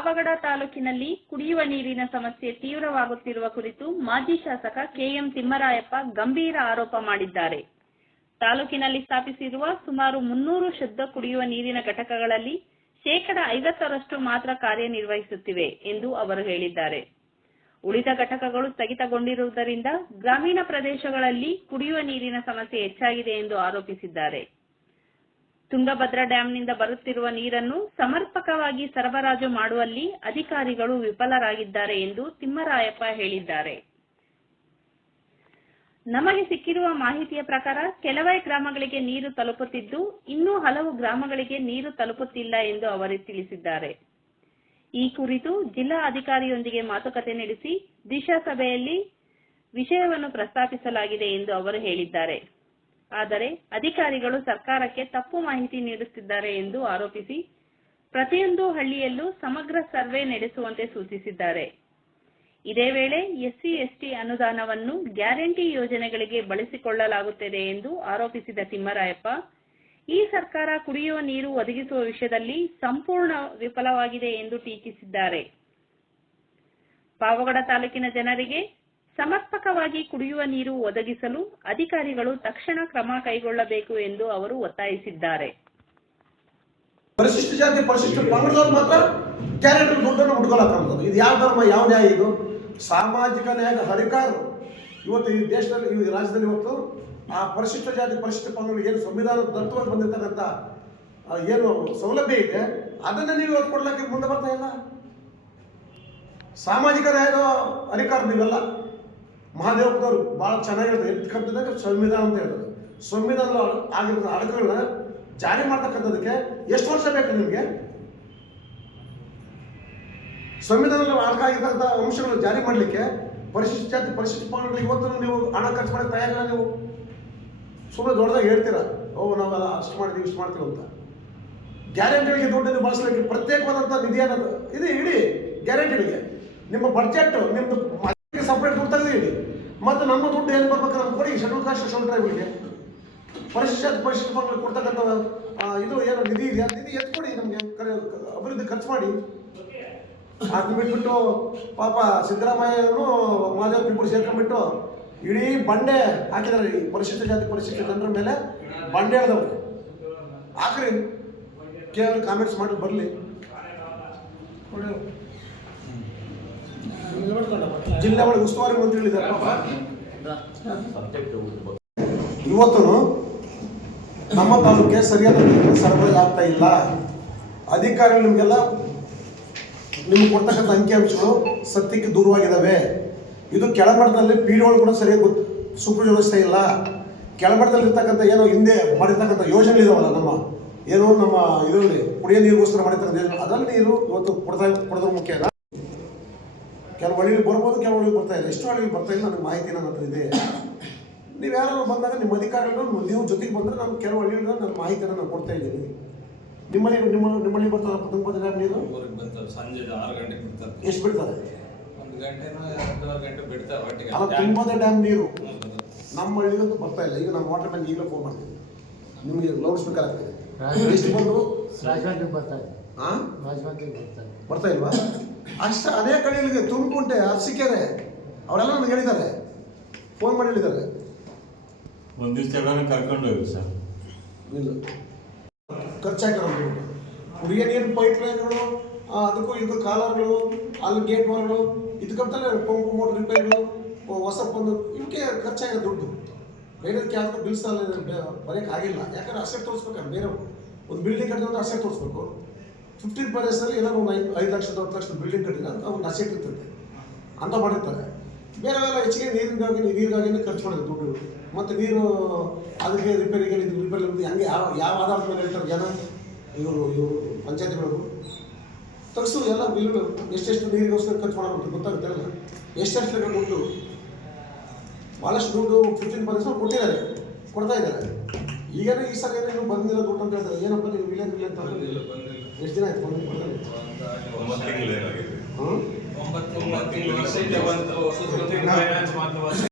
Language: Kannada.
ಪಾವಗಡ ತಾಲೂಕಿನಲ್ಲಿ ಕುಡಿಯುವ ನೀರಿನ ಸಮಸ್ಯೆ ತೀವ್ರವಾಗುತ್ತಿರುವ ಕುರಿತು ಮಾಜಿ ಶಾಸಕ ಕೆಎಂ ತಿಮ್ಮರಾಯಪ್ಪ ಗಂಭೀರ ಆರೋಪ ಮಾಡಿದ್ದಾರೆ. ತಾಲೂಕಿನಲ್ಲಿ ಸ್ಥಾಪಿಸಿರುವ ಸುಮಾರು 300 ಶುದ್ಧ ಕುಡಿಯುವ ನೀರಿನ ಘಟಕಗಳಲ್ಲಿ 50% ಮಾತ್ರ ಕಾರ್ಯನಿರ್ವಹಿಸುತ್ತಿವೆ ಎಂದು ಅವರು ಹೇಳಿದ್ದಾರೆ. ಉಳಿದ ಘಟಕಗಳು ಸ್ಥಗಿತಗೊಂಡಿರುವುದರಿಂದ ಗ್ರಾಮೀಣ ಪ್ರದೇಶಗಳಲ್ಲಿ ಕುಡಿಯುವ ನೀರಿನ ಸಮಸ್ಯೆ ಹೆಚ್ಚಾಗಿದೆ ಎಂದು ಆರೋಪಿಸಿದ್ದಾರೆ. ತುಂಗಭದ್ರಾ ಡ್ಯಾಂನಿಂದ ಬರುತ್ತಿರುವ ನೀರನ್ನು ಸಮರ್ಪಕವಾಗಿ ಸರಬರಾಜು ಮಾಡುವಲ್ಲಿ ಅಧಿಕಾರಿಗಳು ವಿಫಲರಾಗಿದ್ದಾರೆ ಎಂದು ತಿಮ್ಮರಾಯಪ್ಪ ಹೇಳಿದ್ದಾರೆ. ನಮಗೆ ಸಿಕ್ಕಿರುವ ಮಾಹಿತಿಯ ಪ್ರಕಾರ ಕೆಲವೇ ಗ್ರಾಮಗಳಿಗೆ ನೀರು ತಲುಪುತ್ತಿದ್ದು, ಇನ್ನೂ ಹಲವು ಗ್ರಾಮಗಳಿಗೆ ನೀರು ತಲುಪುತ್ತಿಲ್ಲ ಎಂದು ಅವರು ತಿಳಿಸಿದ್ದಾರೆ. ಈ ಕುರಿತು ಜಿಲ್ಲಾ ಅಧಿಕಾರಿಯೊಂದಿಗೆ ಮಾತುಕತೆ ನಡೆಸಿ ದಿಶಾ ಸಭೆಯಲ್ಲಿ ವಿಷಯವನ್ನು ಪ್ರಸ್ತಾಪಿಸಲಾಗಿದೆ ಎಂದು ಅವರು ಹೇಳಿದ್ದಾರೆ. ಆದರೆ ಅಧಿಕಾರಿಗಳು ಸರ್ಕಾರಕ್ಕೆ ತಪ್ಪು ಮಾಹಿತಿ ನೀಡುತ್ತಿದ್ದಾರೆ ಎಂದು ಆರೋಪಿಸಿ ಪ್ರತಿಯೊಂದು ಹಳ್ಳಿಯಲ್ಲೂ ಸಮಗ್ರ ಸರ್ವೆ ನಡೆಸುವಂತೆ ಸೂಚಿಸಿದ್ದಾರೆ. ಇದೇ ವೇಳೆ ಎಸ್ಸಿ ಎಸ್ಟಿ ಅನುದಾನವನ್ನು ಗ್ಯಾರಂಟಿ ಯೋಜನೆಗಳಿಗೆ ಬಳಸಿಕೊಳ್ಳಲಾಗುತ್ತಿದೆ ಎಂದು ಆರೋಪಿಸಿದ ತಿಮ್ಮರಾಯಪ್ಪ, ಈ ಸರ್ಕಾರ ಕುಡಿಯುವ ನೀರು ಒದಗಿಸುವ ವಿಷಯದಲ್ಲಿ ಸಂಪೂರ್ಣ ವಿಫಲವಾಗಿದೆ ಎಂದು ಟೀಕಿಸಿದ್ದಾರೆ. ಪಾವಗಡ ತಾಲೂಕಿನ ಜನರಿಗೆ ಸಮರ್ಪಕವಾಗಿ ಕುಡಿಯುವ ನೀರು ಒದಗಿಸಲು ಅಧಿಕಾರಿಗಳು ತಕ್ಷಣ ಕ್ರಮ ಕೈಗೊಳ್ಳಬೇಕು ಎಂದು ಅವರು ಒತ್ತಾಯಿಸಿದ್ದಾರೆ. ಪರಿಶಿಷ್ಟ ಜಾತಿ ಪರಿಶಿಷ್ಟ ಪಂಗಡದವರು ಮಾತ್ರ ಗ್ಯಾರಂಟಿ ದುಡ್ಡನ್ನು ಮುಟ್ಕೊಳ್ಳೋದು ಇದು ಯಾವ ಧರ್ಮ, ಯಾವ ನ್ಯಾಯ? ಇದು ಸಾಮಾಜಿಕ ನ್ಯಾಯದ ಹರಿಕಾರ. ಇವತ್ತು ಈ ದೇಶದಲ್ಲಿ, ಈ ರಾಜ್ಯದಲ್ಲಿ ಇವತ್ತು ಆ ಪರಿಶಿಷ್ಟ ಜಾತಿ ಪರಿಶಿಷ್ಟ ಪಂಗಡಗಳಿಗೆ ಏನು ಸಂವಿಧಾನದ ದತ್ತವಾಗಿ ಬಂದಿರತಕ್ಕಂಥ ಏನು ಸೌಲಭ್ಯ ಇದೆ ಅದನ್ನು ನೀವು ಇವತ್ತು ಕೊಡ್ಲಿಕ್ಕೆ ಮುಂದೆ ಬರ್ತಾ ಇಲ್ಲ. ಸಾಮಾಜಿಕ ನ್ಯಾಯದ ಹರಿಕಾರ ನೀವೆಲ್ಲ. ಮಹಾದೇವಪ್ಪನವರು ಭಾಳ ಚೆನ್ನಾಗಿ ಹೇಳಿದ್ರು, ಎತ್ಕಂತದಾಗ ಸಂವಿಧಾನ ಅಂತ ಹೇಳಿದ್ರು. ಸಂವಿಧಾನದ ಆಗಿರೋ ಅಡಕಗಳನ್ನ ಜಾರಿ ಮಾಡ್ತಕ್ಕಂಥದಕ್ಕೆ ಎಷ್ಟು ವರ್ಷ ಬೇಕು ನಿಮಗೆ? ಸಂವಿಧಾನದಲ್ಲಿ ಅಡಕಾಗಿದ್ದಂಥ ಅಂಶಗಳನ್ನು ಜಾರಿ ಮಾಡಲಿಕ್ಕೆ ಪರಿಶಿಷ್ಟ ಜಾತಿ ಪರಿಶಿಷ್ಟ ಪಂಗಡಗಳಿಗೆ ಇವತ್ತು ನೀವು ಹಣ ಖರ್ಚು ಮಾಡಕ್ಕೆ ತಯಾರಿಲ್ಲ. ನೀವು ಸುಮ್ಮನೆ ದೊಡ್ಡದಾಗಿ ಹೇಳ್ತೀರಾ, ನಾವೆಲ್ಲ ಅಷ್ಟು ಮಾಡ್ತೀವಿ ಇಷ್ಟು ಮಾಡ್ತೀವಿ ಅಂತ. ಗ್ಯಾರಂಟಿಗಳಿಗೆ ದುಡ್ಡನ್ನು ಬಳಸಲಿಕ್ಕೆ ಪ್ರತ್ಯೇಕವಾದಂಥ ನಿಧಿ ಅನ್ನೋದು ಇದು ಇಡೀ ಗ್ಯಾರಂಟಿಗಳಿಗೆ. ನಿಮ್ಮ ಬಡ್ಜೆಟ್ ನಿಮ್ಮದು ಸಪ್ರೇಟ್ ದುಡ್ಡು ತೆಗೆದು ಇಡಿ, ಮತ್ತು ನಮ್ಮ ದುಡ್ಡು ಏನು ಬರ್ಬೇಕು ನಮ್ಗೆ ಕೊಡಿ. ಶೆಡ್ಯೂಲ್ ಕಾಸ್ಟ್ ಶೆಡ್ಯೂಲ್ ಟ್ರೈಬ್ಗಳಿಗೆ ಪರಿಶಿಷ್ಟ ಪರಿಶಿಷ್ಟ ಪಂಗಡಗಳಿಗೆ ಕೊಡ್ತಕ್ಕಂಥ ಇದು ಏನು ನಿಧಿ ಇದೆಯಾ, ನಿಧಿ ಎತ್ಕೊಡಿ, ನಮಗೆ ಅಭಿವೃದ್ಧಿ ಖರ್ಚು ಮಾಡಿ. ಅದನ್ನ ಬಿಟ್ಬಿಟ್ಟು ಪಾಪ ಸಿದ್ದರಾಮಯ್ಯವರು ಮಾದೇವ್ ಇಬ್ಬರು ಸೇರ್ಕೊಂಡ್ಬಿಟ್ಟು ಇಡೀ ಬಂಡೆ ಹಾಕಿದ್ದಾರೆ ಈ ಪರಿಶಿಷ್ಟ ಜಾತಿ ಪರಿಶಿಷ್ಟ ಜನರ ಮೇಲೆ. ಬಂಡೆ ಹೇಳ್ದವ್ರು ಹಾಕ್ರಿ, ಕೇವಲ ಕಾಮೆಂಟ್ಸ್ ಮಾಡಿ ಬರಲಿ. ಜಿಲ್ಲೆ ಒಳಗೆ ಉಸ್ತುವಾರಿ ಮಂತ್ರಿಗಳಿದ್ದಾರೆ ಪಾಪ. ಇವತ್ತು ನಮ್ಮ ತಾಲೂಕಿಗೆ ಸರಿಯಾದ ಸರಬರಾಜು ಆಗ್ತಾ ಇಲ್ಲ. ಅಧಿಕಾರಿಗಳು ನಿಮಗೆಲ್ಲ ನಿಮ್ಗೆ ಕೊಡ್ತಕ್ಕಂಥ ಅಂಕಿಅಂಶಗಳು ಸತ್ಯಕ್ಕೆ ದೂರವಾಗಿದ್ದಾವೆ. ಇದು ಕೆಳಮಟ್ಟದಲ್ಲಿ ಪಿಡಿಒಗಳು ಕೂಡ ಸರಿಯಾಗಿ ಸೂಪರ್ವೈಸ್ ವ್ಯವಸ್ಥೆ ಇಲ್ಲ. ಕೆಳಮಟ್ಟದಲ್ಲಿ ಇರ್ತಕ್ಕಂಥ ಏನೋ ಹಿಂದೆ ಮಾಡಿರ್ತಕ್ಕಂಥ ಯೋಜನೆಗಳಿದಾವಲ್ಲ, ನಮ್ಮ ಇದರಲ್ಲಿ ಕುಡಿಯೋ ನೀರಿಗೋಸ್ಕರ ಮಾಡಿರ್ತಕ್ಕಂಥ ಯೋಜನೆ, ಅದರಲ್ಲಿ ನೀರು ಇವತ್ತು ಕೊಡೋದ್ರ ಮುಖ್ಯ. ಕೆಲವು ಹಳ್ಳಿಗಳು ಬರ್ಬೋದು, ಕೆಲವು ಹಳ್ಳಿಗಳು ಬರ್ತಾ ಇಲ್ಲ. ಎಷ್ಟು ಹಳ್ಳಿಗಳು ಬರ್ತಾ ಇಲ್ಲ ನನಗೆ ಮಾಹಿತಿ ನನ್ನ ಹತ್ರ ಇದೆ. ನೀವು ಯಾರು ಬಂದಾಗ ನಿಮ್ಮ ಅಧಿಕಾರಿಗಳು ನೀವು ಜೊತೆಗೆ ಬಂದರೆ ನಾನು ಕೆಲವು ಹಳ್ಳಿಗಳ ನನ್ನ ಮಾಹಿತಿಯನ್ನು ನಾನು ಕೊಡ್ತಾ ಇದ್ದೀನಿ. ನಿಮ್ಮಲ್ಲಿ ಬರ್ತಾರೆ ತುಂಗಭದ್ರಾ ಡ್ಯಾಮ್ ನೀರು ಸಂಜೆ 6 ಗಂಟೆಗೆ ಬಿಡ್ತಾರೆ. ಎಷ್ಟು ಬಿಡ್ತಾರೆ? 1 ಗಂಟೆನೋ 2 ಗಂಟೆ ಬಿಡ್ತಾರೆ ಒಟ್ಟಿಗೆ. ಅಲ್ಲ, ತುಂಗಭದ್ರಾ ಡ್ಯಾಮ್ ನೀರು ನಮ್ಮ ಹಳ್ಳಿಗಂತೂ ಬರ್ತಾ ಇಲ್ಲ. ಈಗ ನಮ್ಮ ವಾಟರ್ ಮ್ಯಾನ್ ಈಗಲೇ ಫೋನ್ ಮಾಡ್ತೀನಿ, ನಿಮಗೆ ಲೌಡ್ ಸ್ಪೀಕರ್ ಆಗ್ತದೆ. ಎಷ್ಟು ಬಂದು ಬರ್ತಾ ಇಲ್ವಾ? ಅಷ್ಟು ಅನೇಕ ಹಳ್ಳಿಗಳಿಗೆ ತುಮಕುಂಟೆ ಅರಸೀಕೆರೆ ಅವರೆಲ್ಲ ನನಗೆ ಹೇಳಿದ್ದಾರೆ, ಫೋನ್ ಮಾಡಿ ಹೇಳಿದ್ದಾರೆ. ಒಂದು ದಿವಸ ಕರ್ಕೊಂಡು ಹೋಗಿ ಸರ್, ಇಲ್ಲ ಖರ್ಚಾಗಿರೋದು ಕುಡಿಯೋ ನೀರು ಪೈಪ್ ಲೈನ್ಗಳು, ಅದಕ್ಕೂ ಇದು ಕಾಲರ್ಗಳು, ಅಲ್ಲಿ ಗೇಟ್ ವಾಲ್ಗಳು, ಇದಕ್ಕಂತಲೇ ಪಂಪ್ ಮೋಟರ್ ರಿಪೇರ್ಗಳು, ಹೊಸ ಬಂದು ಇವಕ್ಕೆ ಖರ್ಚಾಗಿರೋ ದುಡ್ಡು. ಬೇರೆದಕ್ಕೆ ಯಾವುದು ಬಿಲ್ಸ್ ಬರೆಯೋಕೆ ಆಗಿಲ್ಲ. ಯಾಕಂದರೆ ಅಸೆಟ್ ತೋರಿಸ್ಬೇಕಂದ್ರೆ ಬೇರೆ ಒಂದು ಬಿಲ್ಡಿಂಗ್ ಕಟ್ಟಿದ್ರೆ ಅಸೆಟ್ ತೋರಿಸ್ಬೇಕು. 15% ಏನೋ ಒಂದು 5 ಲಕ್ಷ 10 ಲಕ್ಷದ ಬಿಲ್ಡಿಂಗ್ ಕಟ್ಟಿಲ್ಲ ಅಂತ ಒಂದು ಅಸೆಟ್ ಇರ್ತದೆ ಅಂತ ಮಾಡಿರ್ತಾರೆ. ಬೇರೆಲ್ಲ ಹೆಚ್ಚಿಗೆ ನೀರಿಗಾಗಿನೇ ಖರ್ಚು ಮಾಡಿದ್ರು ದುಡ್ಡು. ಮತ್ತು ನೀರು ಅದಕ್ಕೆ ರಿಪೇರಿಗೆ ಇದು ರಿಪೇರಿ ಹಂಗೆ ಯಾವ ಆಧಾರದ ಮೇಲೆ ಹೇಳ್ತಾರೆ ಜನ, ಇವರು ಪಂಚಾಯತಿಗಳು ತರಿಸು ಎಲ್ಲ ಬಿಲ್ಗಳು ಎಷ್ಟೆಷ್ಟು ನೀರಿಗೋಸ್ಕರ ಖರ್ಚು ಮಾಡೋದು ಗೊತ್ತಾಗುತ್ತೆ. ಅಲ್ಲ ಎಷ್ಟೆಷ್ಟು ದುಡ್ಡು, ಭಾಳಷ್ಟು ದುಡ್ಡು 15% ಕೊಟ್ಟಿದ್ದಾರೆ, ಕೊಡ್ತಾ ಇದ್ದಾರೆ. ಈಗೇನೋ ಈ ಸಲ ಏನೋ ಬಂದಿಲ್ಲ ದುಡ್ಡು ಅಂತ ಹೇಳ್ತಾರೆ. ಏನಪ್ಪ ನೀವು ವಿಲೇಜ್ ಅಂತ ಎಷ್ಟು ದಿನ ಆಯ್ತು ಬಂದು? 9 ತಿಂಗಳು